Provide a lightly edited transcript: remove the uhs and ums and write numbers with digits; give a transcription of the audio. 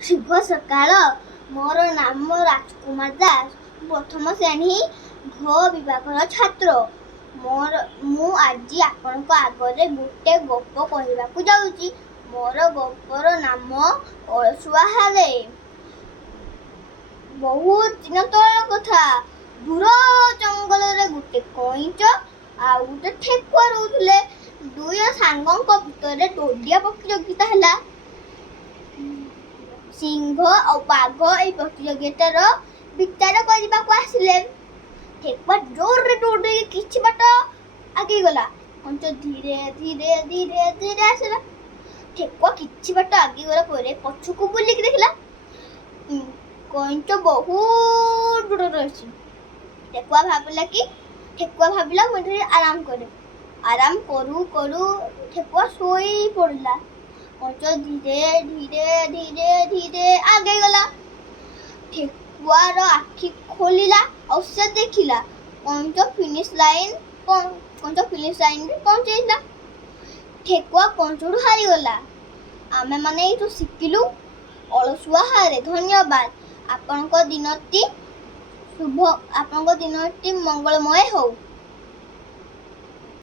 शुभ सकाळ। मोर नाम राजकुमार दास। प्रथम श्रेणी घ विभागर छात्र। मु आज आपनक आगरे गोटे गप कहबाकू जाउची। मोर गपर नाम अलसुआ हारे। बहुत दिन तल कथा। दूर जंगल रे गोटे कईंच आ गोटे ठेकुआ रहउथिले। दुई सांगक भितर डोडिया प्रतियोगिता हैला। सिंह और बाघ ए प्रतियोगितार विचार करबाकू आसिले। ठेकुआ जोर रे दौड़े किछि बाट आगे गला। कंच धीरे धीरे धीरे धीरे आसला। ठेकुआ किछि बाट आगे गला परे पछकू बुलिक देखला कंच बहुत दूर रहिछि। ठेकुआ भाबिला मुझे आराम करे। आराम करू करू ठेकुआ सोई पड़ला। कंच धीरे धीरे धीरे धीरे आगे गला। ठेकुआर आखि खोलिला और से देखिला कंच फिनिश लाइन रे पहुंचेला। ठेकुआ कंचडू हारी गला। आमे माने एठू शिखिलु अलसुआ हारे। धन्यवाद। आपनक दिनटी मंगलमय हो।